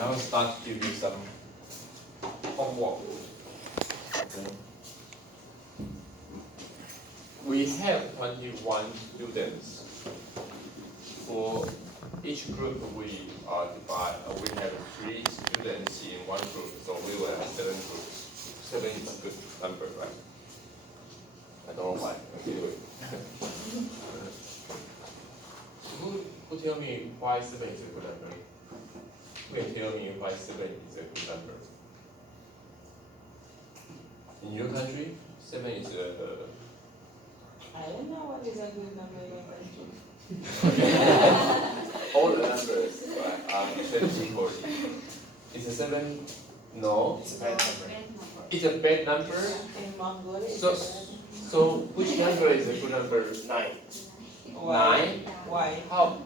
I'll start to give you some homework. Okay. We have 21 students. For each group, we have 3 students in one group, so we will have 7 groups. 7 is a good number, right? I don't know why. Anyway. Who tell me why 7 is a good number? Who can tell me why 7 is a good number? In your country, 7 is a... I don't know what is a good number in your country. All the numbers are equal. Is a 7? No. It's a bad number. It's a bad number. In Mongolia, So which number is a good number? 9. Why? 9? Why? How?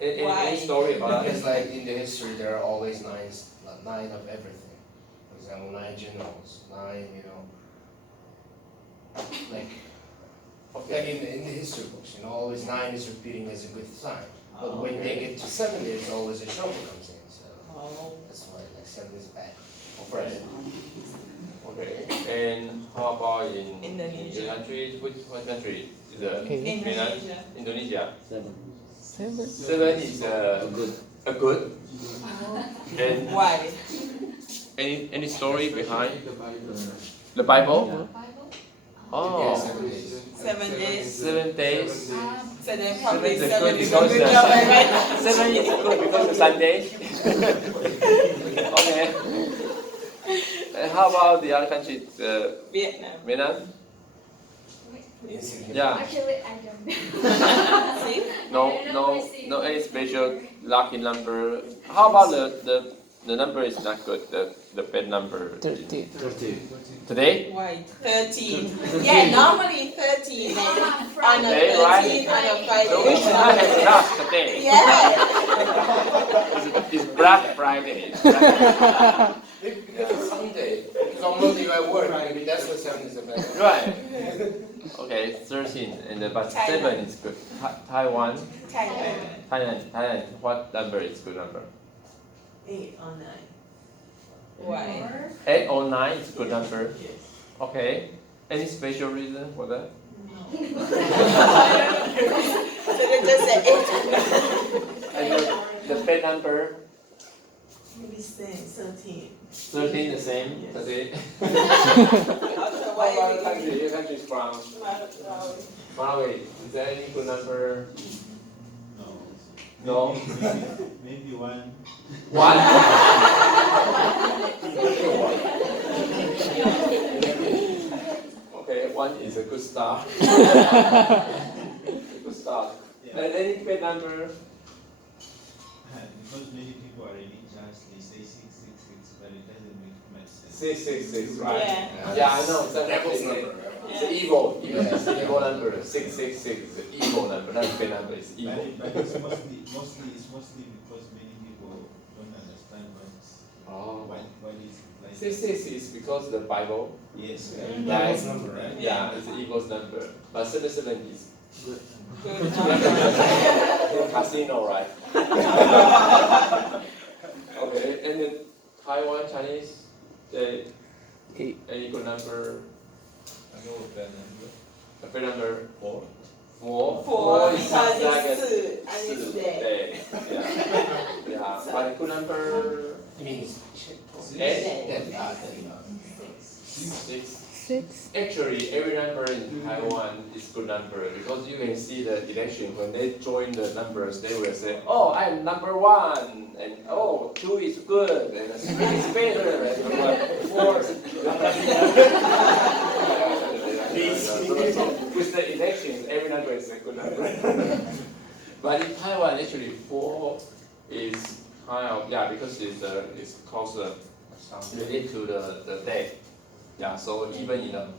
Any story about it? Because like in the history, there are always 9 of everything. For example, 9 generals, 9, like in the history books, always 9 is repeating as a good sign. But when they get to 7, there's always a trouble comes in. So that's why like 7 is bad. Okay. And how about in Indonesia. your country? What country is it? Indonesia. Indonesia. 7. 7 is a good. And Why? any story behind the Bible? Oh, 7 days. 7 days. 7 days. So then probably 7 good is a because good number, right? 7 is good because of Sunday. Okay. And how about the other country? Vietnam. Vietnam? Insignificant. Yeah. Actually, I don't know. See? No any special lucky number. How about the number is not good, the bad number? 30. Today? Why? 13. Yeah, normally 13. On a Today, 13, right? on a So which Friday. one is last today? Yeah. It's Black Friday. Because it's Sunday. Because on Monday you at work, maybe that's what 7 is about. Right. Okay, 13, but 7 is good. Taiwan, Thailand. what number is good number? 8 or 9. Why? 8 or 9 is good number. Yes. Okay. Any special reason for that? So they just say 8. And the bad number? Maybe same, 13. 13 the same? Yes. 13. Also, How about the why? country? Your country is from Malawi. Is there any good number? No. Maybe 1. 1? Okay, 1 is a good start. Good start. Yeah. And any bad number? Because many people are religious, they say 666, but it doesn't make much sense. 666, right? Yeah. Yeah, I know. It's a Devil's number. number. It's an evil. It's an evil number. 666 is an evil number. Not a bad number. It's evil. But it's mostly because many people don't understand what is like. 66 is because the Bible. Yes. Devil's number, right? Yeah, it's an evil number. But 77 is good. Good number. Casino, right? Okay, and then Taiwan Chinese, any good number? I go with that number. A bad number? 4. 4 4 is because like a it's 2 and it's day. Yeah. Yeah. But a good number? It means 8? 6. 6. 6. Actually, every number in Taiwan is good number because you can see the election when they join the numbers, they will say, "Oh, I'm number 1," and "Oh, 2 is good," and 3 is better, and 4 is so with the elections, every number is a good number. But in Taiwan, actually, 4 is kind of because it's close related to the day. Yeah, so even in a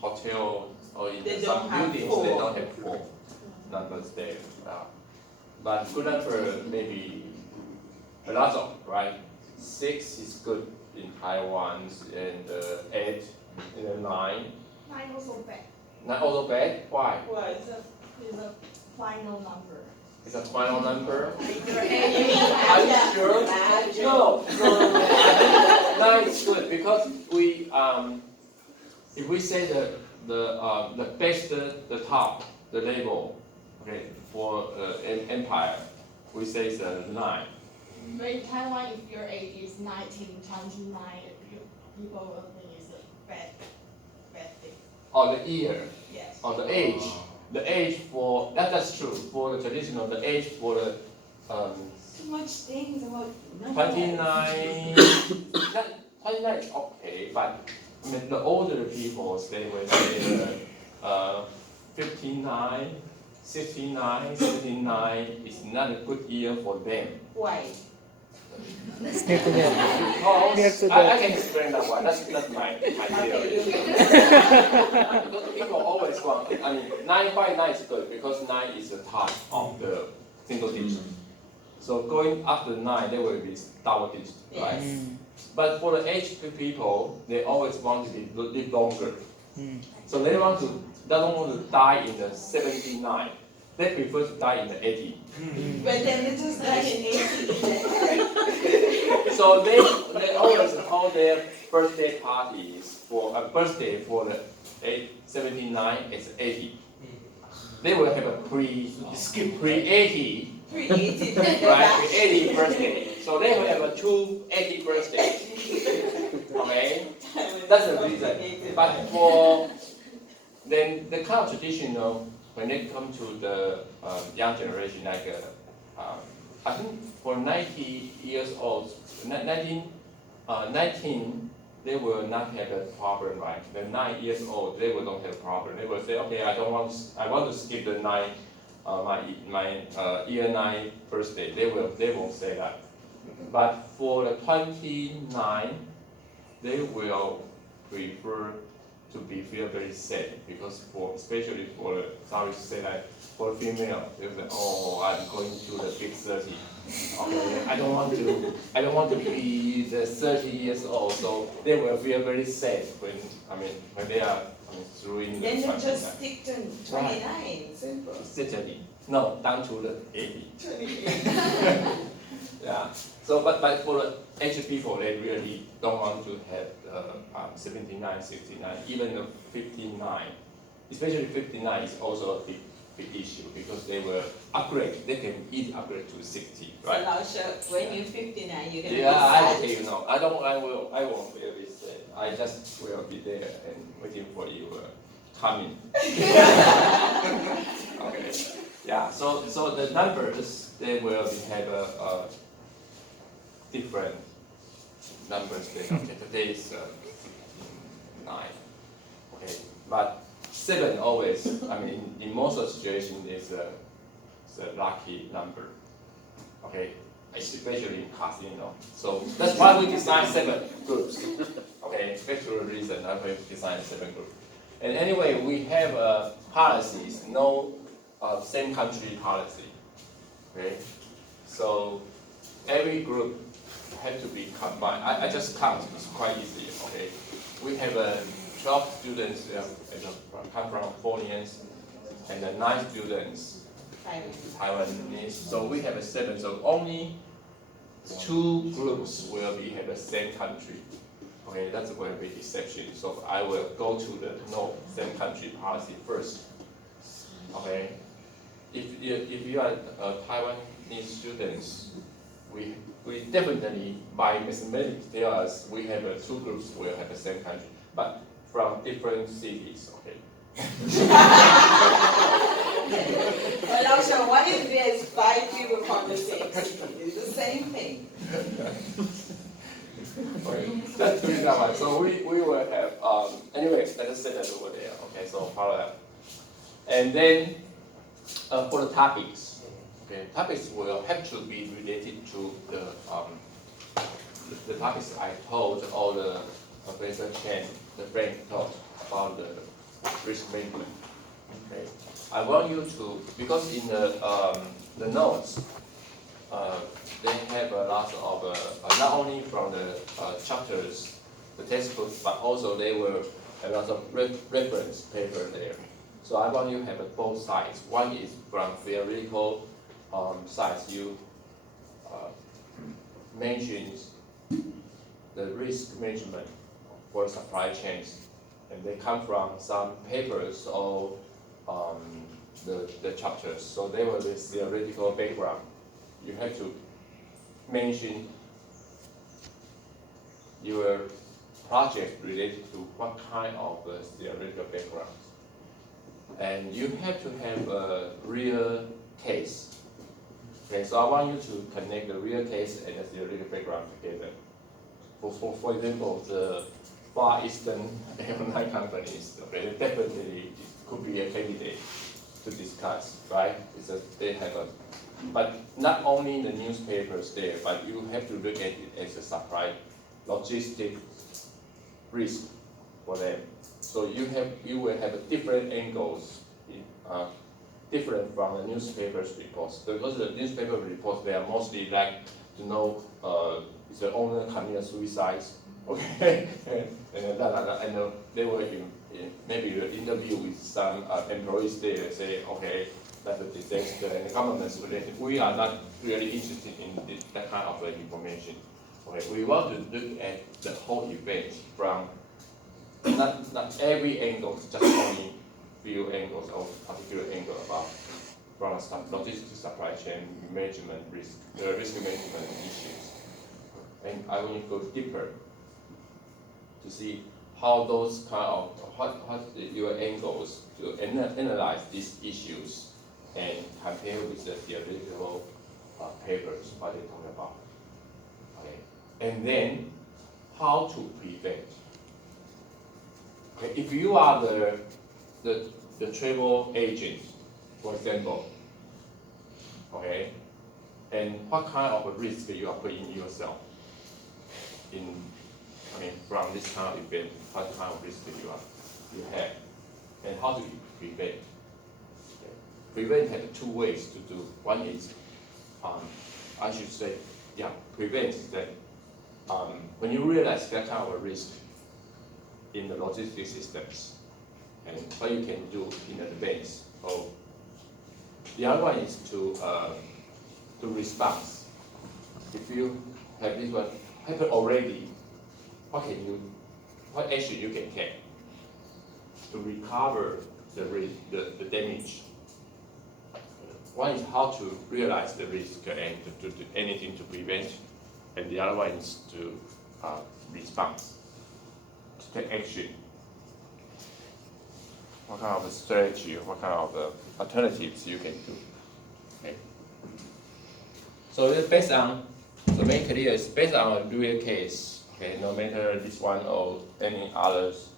hotel or in They some don't have buildings, 4. they don't have 4 numbers there. But good number maybe a lot of, right? 6 is good in Taiwan, and 8 and then 9. 9 also bad. 9 also bad. Why? Why? It's a final number. It's a final number. Your enemy Are you sure? No. 9 is good because if we say the best, the top, the label, okay, for empire, we say it's 9. But in Taiwan, if your age is 19, 29, people will think it's a bad thing. Or the year, Yes. or the age. The age for that's true. For the traditional, the age for the Too much things about 29. 29 is okay, but I mean the older people they will say 59, 69, 79 is not a good year for them. Why? Because I can explain that why. That's my theory. Because people always want. I mean, 9 is good because 9 is the top of the single digit. So going up to 9, they will be double digit, right? But for the aged people, they always want to live longer. So they don't want to die in the 79. They prefer to die in the 80. But then it just like an 80. So they always hold their birthday parties for a birthday for the 79 is 80. They will have a skip pre-80. Pre-80. Right, pre-80 birthday. So they will have a 280 birthday. Okay, that's the reason. But for then the kind of traditional when they come to the young generation, like I think for 90 years old, 19, they will not have a problem, right? The 9 years old, they will not have a problem. They will say, okay, I want to skip the 9, my year 9 birthday. They won't say that. But for the 29, they will prefer to feel very sad because especially for sorry to say that for female, they will say, oh, I'm going to the big 30. Okay, I don't want to be the 30 years old. So they will feel very sad when they are through in the Then you 29. just stick to 29. Simple. Certainly. No, down to the 80. 28. Yeah. So, but for the aged people, they really don't want to have 79, 69, even the 59. Especially 59 is also a big issue because they will upgrade. They can easily upgrade to 60, right? So when you're 59, you're gonna Yeah, I will be tell you no. I won't be very sad. I just will be there and waiting for you coming. Okay. Yeah. So the numbers they will have a different numbers. Okay, today is 9. Okay, but 7 always. I mean, in most of the situations, is a lucky number. Okay, especially in casino. So that's why we design 7 groups. Okay, special reason I will design 7 groups. And anyway, we have policies. No same country policy. Okay, so every group had to be combined. I just count, it's quite easy, okay? We have 12 students come from Californians, and 9 students Taiwanese. So we have 7, so only 2 groups will have the same country. Okay, that's will be exception. So I will go to the no same country policy first. Okay, if you are Taiwanese students, we definitely by mathematics tell us we have 2 groups will have the same country, but from different cities. Okay. But also, what if there's 5 people from the same city? It's the same thing. Okay, that's the reason why. So we will have anyway. Let us set that over there. Okay, so parallel, and then for the topics. Okay, topics will have to be related to the topics I told all the Professor Chen, the friend taught about the risk management. Okay, I want you to because in the notes they have a lot of not only from the chapters, the textbooks, but also they will have a lot of reference paper there. So I want you to have both sides. One is from theoretical sides. You mentions the risk management for supply chains, and they come from some papers or the chapters. So they were this theoretical background. You have to mention your project related to what kind of theoretical background. And you have to have a real case. Okay, so I want you to connect the real case and the theoretical background together. For example, the Far Eastern airline companies, okay, definitely could be a candidate to discuss, right? They have a, but not only the newspapers there, but you have to look at it as a supply logistic risk for them. So you will have different angles, different from the newspapers reports. Because the newspaper reports, they are mostly like to know is the owner committed suicide, okay, and they will maybe interview with some employees there, say, okay, that's a disaster, and the government's related. We are not really interested in that kind of information. Okay, we want to look at the whole event from not every angle, just only few angles or particular angle about from logistics supply chain management risk, risk management issues. And I will go deeper to see how those kind of what your angles to analyze these issues and compare with the theoretical papers what they talk about. Okay, and then how to prevent. Okay, if you are the travel agent, for example, okay, and what kind of a risk you are putting yourself in, from this kind of event, what kind of risk you have, and how to prevent. Okay. Prevent has two ways to do. One is, I should say, prevent is that when you realize that kind of a risk in the logistics systems, and what you can do in advance. Oh, the other one is to respond. If you have this one happen already, what action you can take to recover the damage? One is how to realize the risk and to do anything to prevent, and the other one is to respond, to take action. What kind of a strategy, what kind of alternatives you can do. Okay. So it's based on, so make it clear, it's based on a real case. Okay, no matter this one or any others.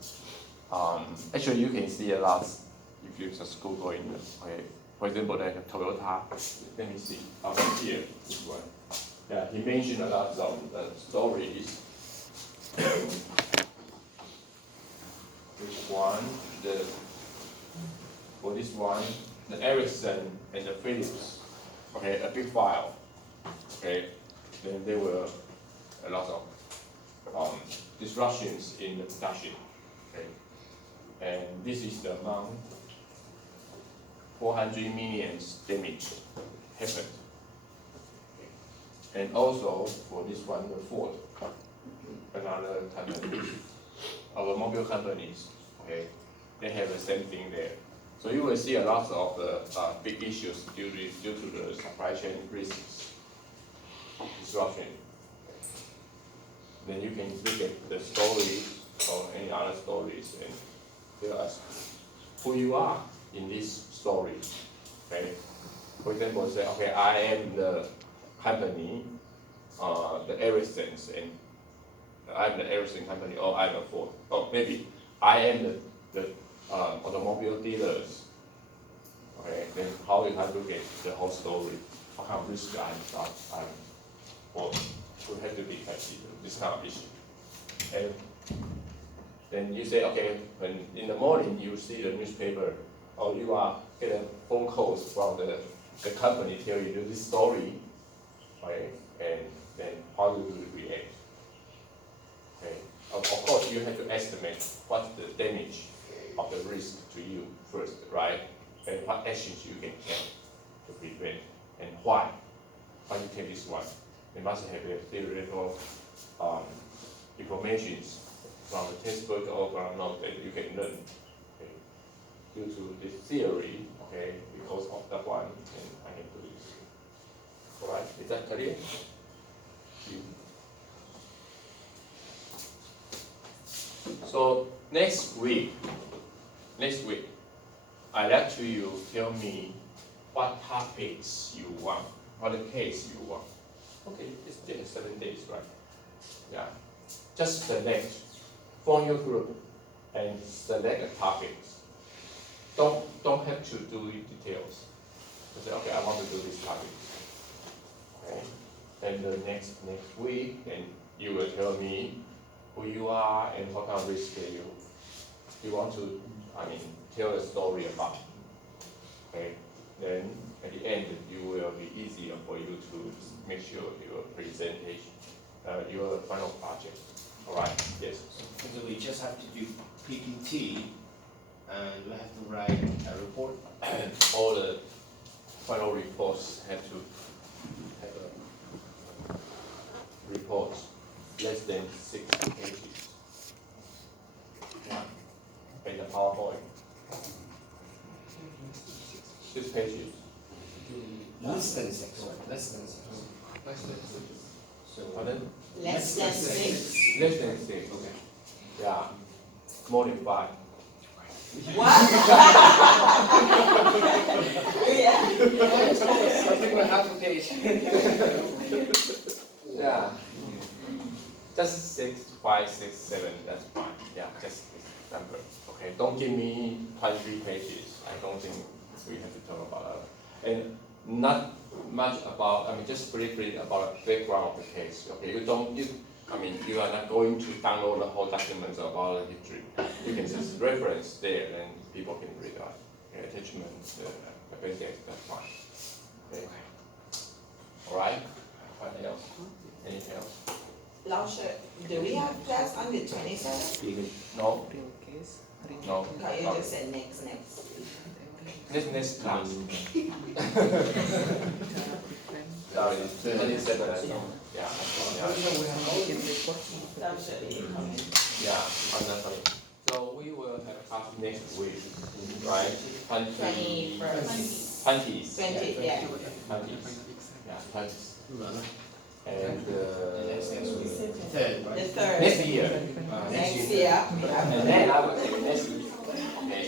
Actually, you can see a lot if you just Google in. Okay, for example, like Toyota. Let me see. Here, this one. Yeah, he mentioned a lot of stories. This one, for this one, the Ericsson and the Philips. Okay, a big file. Okay, then there were a lot of disruptions in the production. Okay, and this is the amount 400 million damage happened. Okay. And also for this one, the Ford, another company, automobile companies. Okay, they have the same thing there. So you will see a lot of big issues due to the supply chain risks, disruption. Then you can look at the stories or any other stories and tell us who you are in this story. Okay. For example, say, okay, I am the company, the Ericssons, and I'm the Ericsson company, or I'm a Ford, or maybe I am the automobile dealers. Okay, then how you have to look at the whole story? What kind of risk I'm for? We have to be considered this kind of issue. And then you say, okay, when in the morning you see the newspaper, or you are getting phone calls from the company tell you this story, okay, and then how do you react? Okay, of course you have to estimate what's the damage of the risk to you first, right? And what actions you can take to prevent, and why you take this one. They must have a theoretical information from the textbook or from notes that you can learn. Okay. Due to this theory, okay, because of that one, and I can do this. Alright, is that clear? So next week, I'd like to you tell me what topics you want, what case you want. Okay, it's just 7 days, right? Yeah. Just select from your group and select a topic. Don't have to do details. Just say, okay, I want to do this topic. Okay. Then the next week, and you will tell me who you are and what kind of risk you want to, tell a story about. Okay. Then at the end, it will be easier for you to make sure your presentation, your final project. All right. Yes. So we just have to do PPT, and we have to write a report. All the final reports have to have a report less than 6 pages. In the PowerPoint. 6 pages. Less than 6. Less than 6. So Pardon? Less than 6. Less than 6. Okay. Yeah. More than 5. What? Yeah. I think we're half a page. Yeah. Just 6, 5, 6, 7. That's fine. Yeah. Just this number. Okay. Don't give me 23 pages. I don't think we have to talk about that. And not much about. Just briefly about the background of the case. Okay. You are not going to download the whole documents about the history. You can just reference there, and people can read out. Okay, attachments, appendix, that's fine. Okay. All right. What else? Anything else? 老师, do we have class on the 27th? No. No. No, you just said next. Next class. Sorry, 27. I know. Yeah. Yeah, I'm not sorry. So we will have class next week, right? 21st. 20th. Yeah. 20th. Yeah, 20th. And Third. The 3rd. next year. Next year. And then I will say next week. Okay.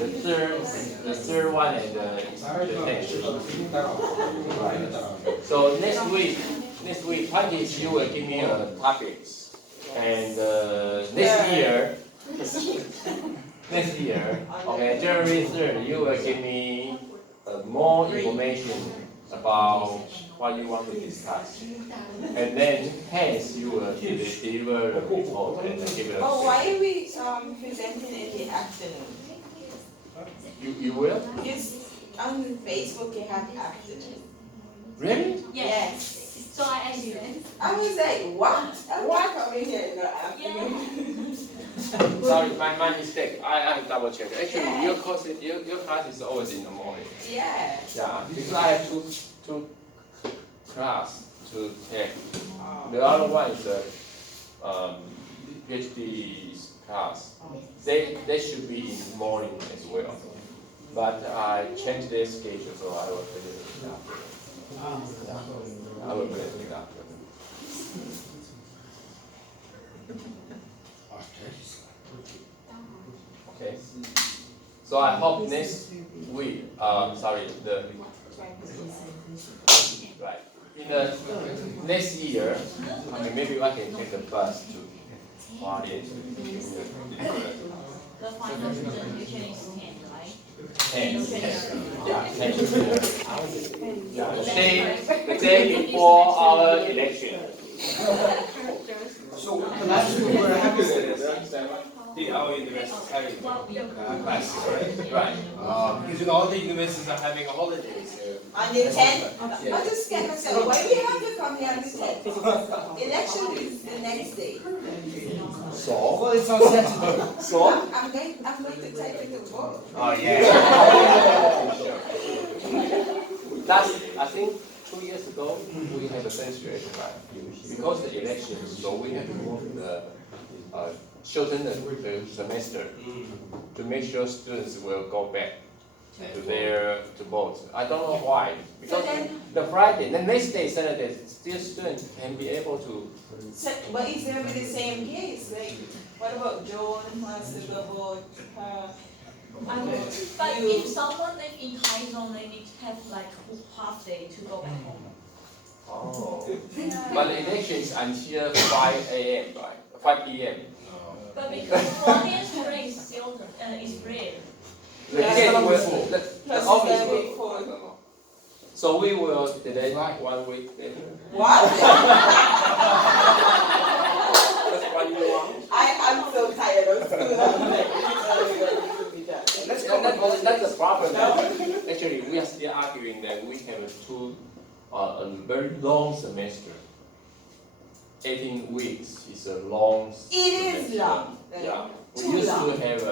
The third one and the 10th. Right. So next week, 20th, you will give me a topics. And next year, okay, January 3rd, you will give me more information about what you want to discuss. And then, hence, you will deliver the report and give it a Oh, why are we presenting in the afternoon? You will? Yes, on Facebook you have afternoon. Really? Yes. So I asked you. I was like, what? Why coming here in the afternoon? Sorry, my mistake. I double check. Actually, your class is always in the morning. Yeah. Yeah, because I have two class to take. The other one is the PhD class. They should be in the morning as well. But I changed their schedule, so I will put it in the afternoon. Yeah, I will put it in the afternoon. Okay. So I hope next week, right. In the next year, maybe I can take the bus to Hualien to The final presentation is 10, right? 10. Yeah, 10 to 10. Yeah, the day before our election. So last week we were happy with this. Our university is having classes, right? Right. Because all the universities are having holidays. On the 10th? I just scared myself. Why do we have to come here on the 10th? Election is the next day. So? Well, it's on Saturday. So? I'm going to take it to vote. Oh, yeah. I think 2 years ago, ago, we had the same situation, right? Because the election, so we have to move the shorten the semester to make sure students will go back to vote. I don't know why, because the Friday, the next day, Saturday, still students can be able to. So, but it's gonna be the same case, like, what about Joan wants to go vote, But if someone live in Taiwan, they need to have like half day to go back home. Oh. But the election is until 5 a.m., right? 5 p.m. But because Florian Spring is still is free. The Yeah, gate some will- before. the Plus office it's gonna will- be full. I don't know. So we will delay 1 week later. What? That's what you want. I'm so tired of school, I'm like, it's gonna be done. Let's Yeah, go with holidays. that's the problem. Actually, we are still arguing that we have a very long semester. 18 weeks is a long It is semester. long. Yeah. We Too used long. to have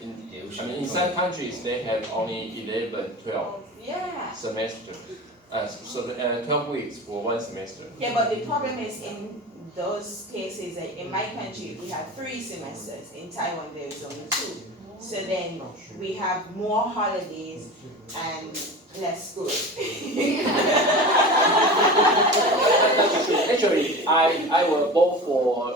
in some countries they have only 11, 12 Yeah. semester. So 12 weeks for one semester. Yeah, but the problem is in those cases, like in my country, we have 3 semesters. In Taiwan, there is only 2. So then we have more holidays and less school. Actually, I will vote for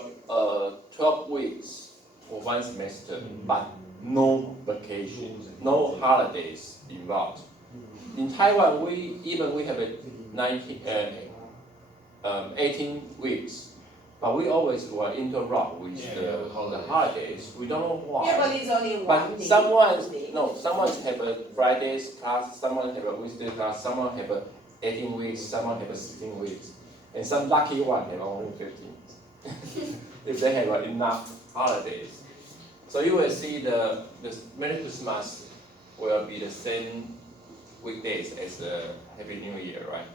12 weeks for one semester, but no vacations, no holidays involved. In Taiwan, we have a 18 weeks, but we always will interrupt with the holidays. We don't know why. Yeah, but it's only one But day. someone Day. have a Fridays class, someone have a Wednesday class, someone have a 18 weeks, someone have a 16 weeks, and some lucky one have only 15. If they have enough holidays. So you will see the Merry Christmas will be the same weekdays as the Happy New Year, right?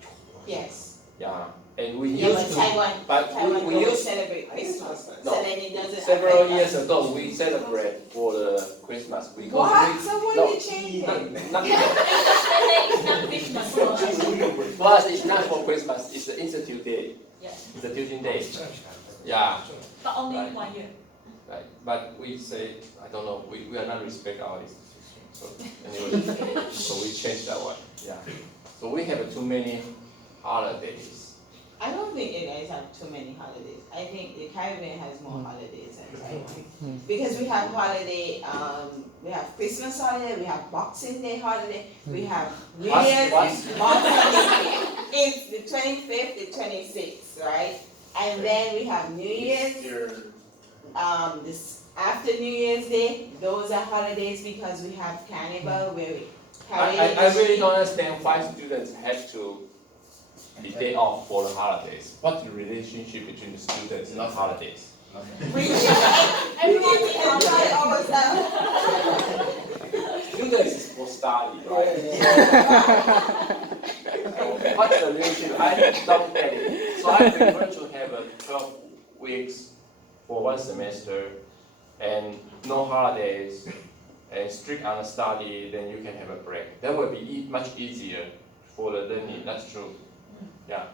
Yes. Yeah, and we Yeah, used but to, Taiwan, but Taiwan we don't used celebrate Christmas. No. So then it doesn't several affect years us. ago we celebrate for the Christmas because What? So when no, you change it? not, It's not Christmas for us. for us it's not for Christmas, it's the Institute Day, Yes, Institution Day. Yeah, but only Right. 1 year. right. But we say, I don't know, we are not respect our institution. So anyway, so we changed that one. Yeah. So we have too many holidays. I don't think you guys have too many holidays. I think the Caribbean has more holidays than Taiwan. Because we have holiday, we have Christmas holiday, we have Boxing Day holiday, we have New Year's, What? Boxing Day. It's the 25th, the 26th, right? And then we have New Year's, this after New Year's Day, those are holidays because we have Carnival where we carry I really don't understand why students have to be day off for the holidays. What's the relationship between the students and the holidays? Everyone We enjoy ourselves. Students is for study, right? What's the relationship? I don't get it. So I prefer to have 12 weeks for one semester and no holidays and strict on study, then you can have a break. That would be much easier for the learning, that's true. Yeah.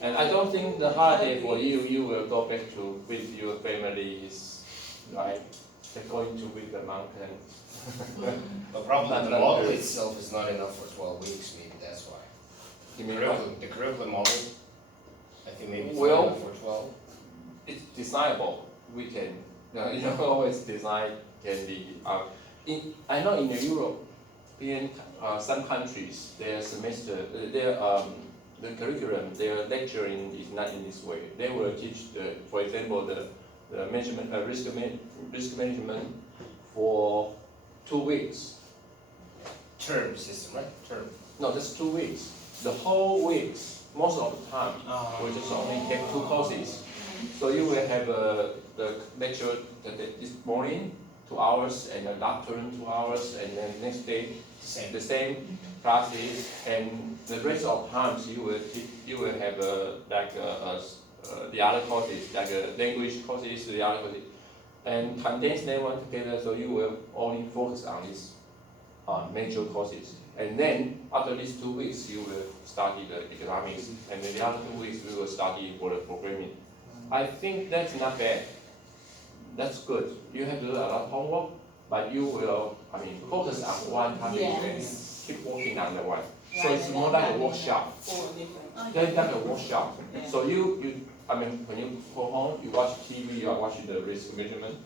And I don't think the holiday for you will go back to with your families, right? They're going to with the mountain. The problem, Not the that model good. itself is not enough for 12 weeks, maybe that's why. You mean what? The curriculum model, I think maybe it's Well- not enough for 12. It's designable. We can, always design can be. I know in European some countries, their semester, the curriculum, their lecturing is not in this way. They will teach for example, the management, risk management for 2 weeks. Term system, right? Term. No, just 2 weeks. The whole weeks, most of the time, we just only take 2 courses. So you will have the lecture this morning, 2 hours, and the afternoon 2 hours, and then next day Same. the same classes, and the rest of times you will have the other courses, like language courses, the other courses, and condense them all together. So you will only focus on these major courses. And then after these 2 weeks, you will study the economics, and then the other 2 weeks we will study for the programming. I think that's not bad. That's good. You have to do a lot of homework, but you will, focus on one topic and keep working on the one. So it's more like a workshop. Then like a workshop. Yeah. So when you go home, you watch TV, you are watching the risk management,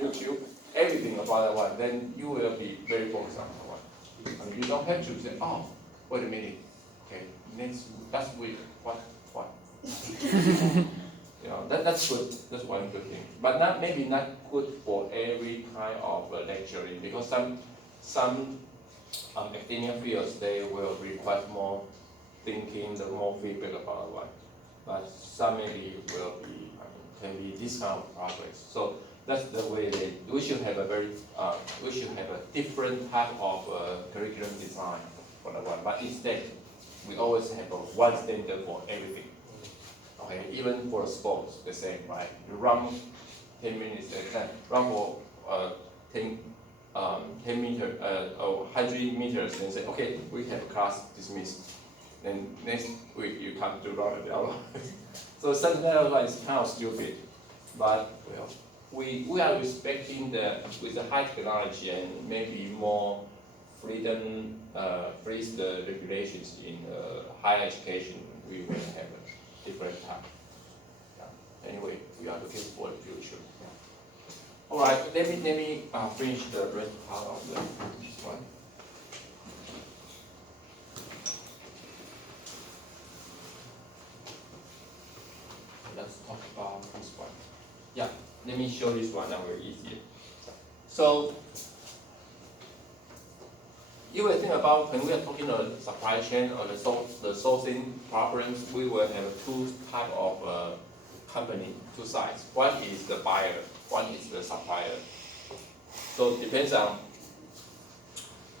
YouTube, everything about that one. Then you will be very focused on that one. You don't have to say, oh, wait a minute, okay, last week, what? That's good. That's one good thing. But maybe not good for every kind of lecturing, because some academia fields, they will require more thinking, more feedback about one. But some maybe will be, can be this kind of progress. So that's the way we should have a different type of curriculum design for the one. But instead, we always have one standard for everything. Okay, even for sports, the same, right? You run 10 minutes, run for 10 meters, 100 meters, and say, okay, we have class dismissed. Then next week you come to run the other. So something like that is kind of stupid, but well, we are respecting with the high technology and maybe more freedom, free the regulations in higher education. We will have a different time. Yeah. Anyway, we are looking for the future. Yeah. All right, let me finish the rest part of this one. Let's talk about this one. Yeah, let me show this one, that way easier. So you will think about when we are talking about supply chain or the sourcing problems, we will have two type of company, two sides. One is the buyer, one is the supplier. So it depends on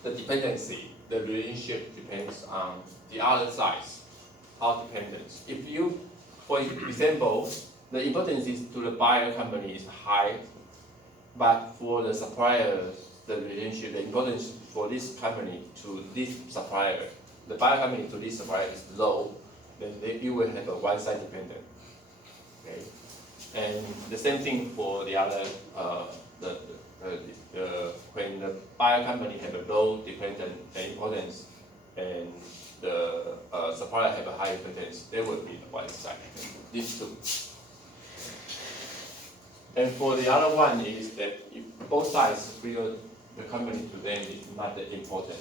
the dependency, the relationship depends on the other sides, how dependent. If you, for example, the importance to the buyer company is high, but for the suppliers, the relationship, the importance for this company to this supplier, the buyer company to this supplier is low, then you will have a one-side dependent. Okay, and the same thing for the other, when the buyer company have a low dependent importance, and the supplier have a high importance, there will be one side. These two. And for the other one is that if both sides feel the company to them is not that important,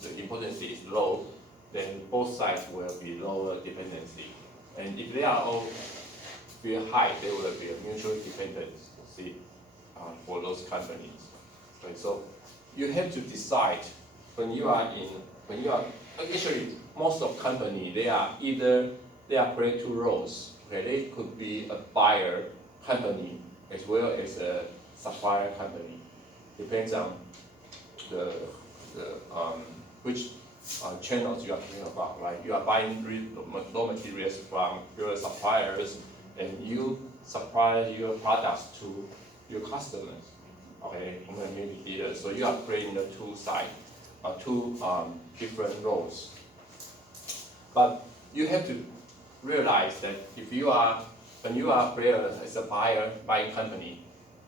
the importance is low, then both sides will be lower dependency. And if they are all feel high, there will be a mutual dependency for those companies. Okay, so you have to decide actually most of company they are playing two roles. Okay, they could be a buyer company as well as a supplier company. Depends on which channels you are talking about, right? You are buying raw materials from your suppliers, and you supply your products to your customers, okay, community dealers. So you are playing the two sides, two different roles. But you have to realize that when you are player as a buying company,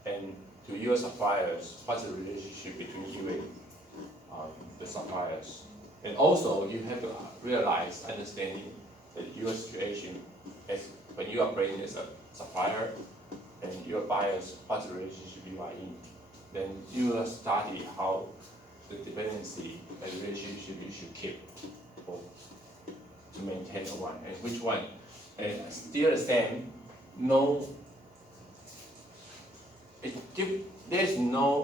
and to your suppliers, what's the relationship between you and the suppliers? And also, you have to realize, understanding that your situation as when you are playing as a supplier and your buyers, what's the relationship you are in. Then you will study how the dependency and relationship you should keep to maintain the one, and which one. And still the same, there's no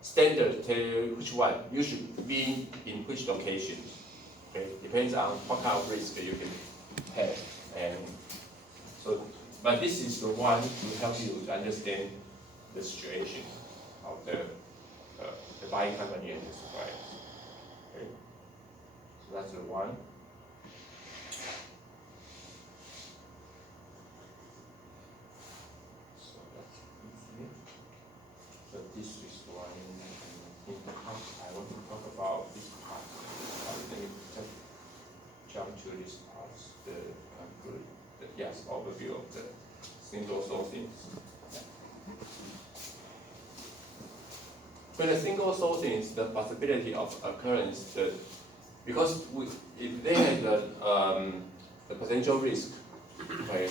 standard to tell you which one you should be in which location. Okay, depends on what kind of risk you can have, and so. But this is the one to help you to understand the situation of the buying company and the suppliers. Okay, so that's the one. So that's easy. So this is one. overview of the single sourcing. When the single sourcing is the possibility of occurrence, because if they have the potential risk, okay,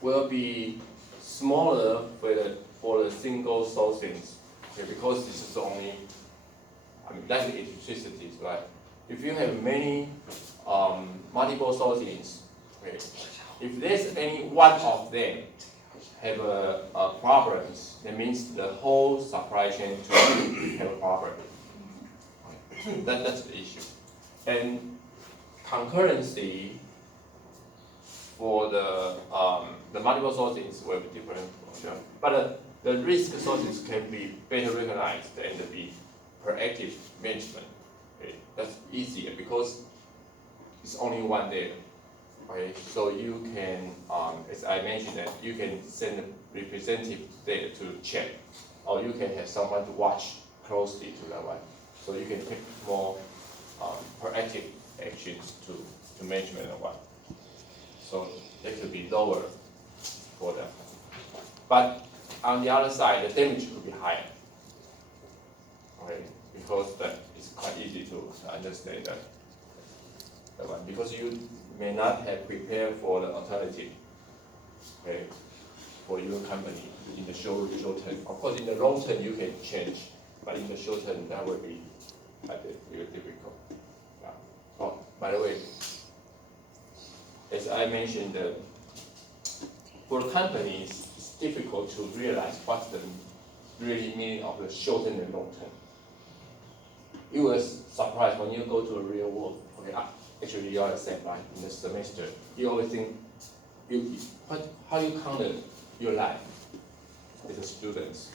will be smaller for the single sourcings, okay, because this is only, like electricity, right? If you have many multiple sourcings, okay, if there's any one of them have a problems, that means the whole supply chain to have a problem. That's the issue. And concurrency for the multiple sourcings will be different, sure. But the risk sources can be better recognized and be proactive management. Okay? That's easier because it's only one there. Okay? So you can, as I mentioned, that you can send a representative there to check, or you can have someone to watch closely to that one. So you can take more proactive actions to management of one. So they could be lower for them. But on the other side, the damage could be higher. Okay, because that is quite easy to understand that one. Because you may not have prepared for the alternative, okay, for your company in the short term. Of course, in the long term you can change, but in the short term that will be very difficult. Yeah. Oh, by the way, as I mentioned, for companies, it's difficult to realize what's the really meaning of the short term and long term. You will surprised when you go to a real world. Okay, actually you are the same, right? In the semester, you always think, how you count your life as a student?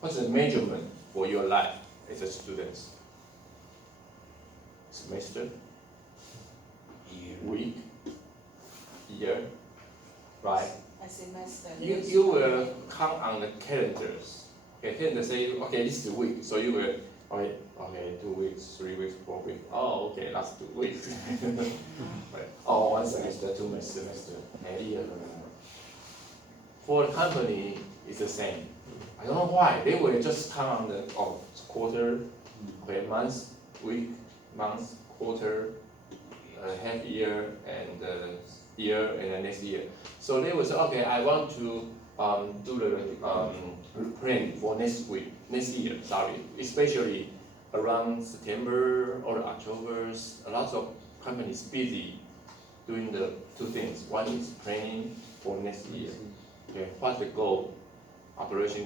What's the measurement for your life as a student? Semester? Week? Year? Right? A semester. You will count on the calendars. Okay, calendar say, okay, this is a week, so you will, okay, 2 weeks, 3 weeks, 4 weeks. Oh, okay, last 2 weeks. Right. Oh, 1 semester, 2 semester, a year. For the company, it's the same. I don't know why. They will just count on the quarter, okay, month, week, month, quarter, half year, and year, and the next year. So they will say, okay, I want to do the plan for next year, especially around September or October. A lot of companies busy doing the 2 things. One is planning for next year. Okay, what's the goal? Operation